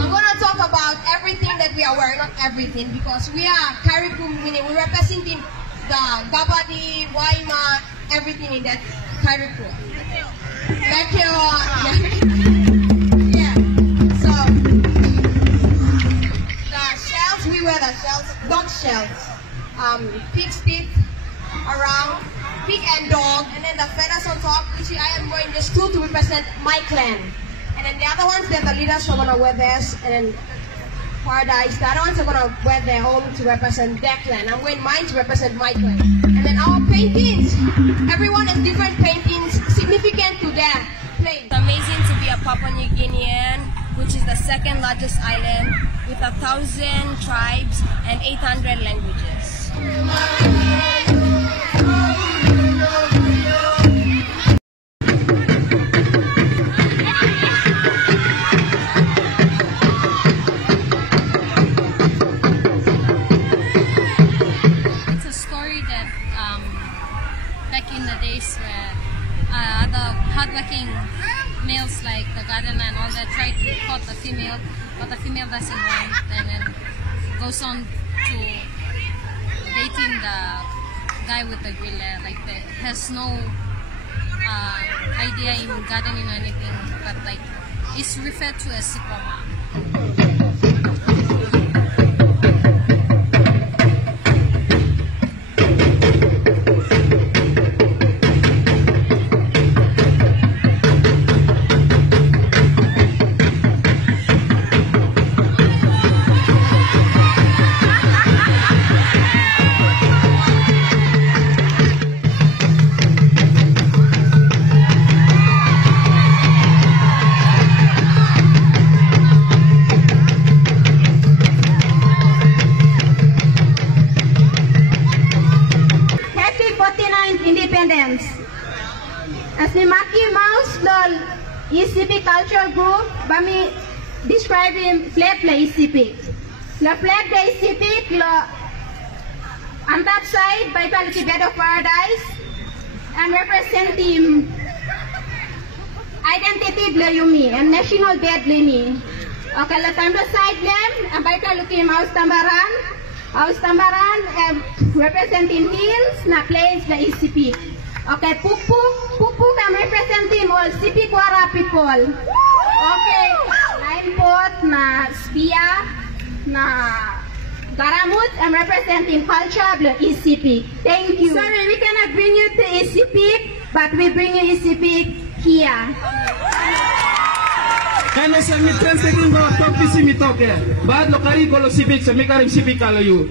I'm gonna talk about everything that we are wearing, not everything, because we are Carriacou, meaning we're representing the Gabadi, Waima, everything in that Carriacou. Like yeah. So the shells, we wear the shells, dog shells, pig's teeth around, pig and dog, and then the feathers on top, which I am wearing this too to represent my clan. And then the other ones, they're the leaders who are gonna wear theirs, and then Paradise, the other ones are gonna wear their own to represent their clan. I'm wearing mine to represent my clan. And then our paintings, everyone has different paintings significant to their place. It's amazing to be a Papua New Guinean, which is the second largest island with 1,000 tribes and 800 languages. Back in the days where the hardworking males like the gardener and all that try to court the female, but the female doesn't want, and then goes on to dating the guy with the gorilla, like that has no idea in gardening or anything, but like it's referred to as sipoma. Independence. As the Mickey Mouse lol ECP cultural group, bami describe him flag la ECP. La flag la ECP la on top side by the bed of paradise and representing identity la yumi and national bed lini. Okay, la time side them and by the mouse tambaran. Aus Tambaran representing hills na place na ECP. Okay, Pupuk I'm representing all CP Kwara people. Okay, Nainpot na Spia na Garamut I'm representing culture of ECP. Thank you. Sorry, we cannot bring you to ECP, but we bring you ECP here. Kano sa mi translating mga talk si mi talk ya. Bad lo kari ko lo sipik sa mi karim sipik kalo you.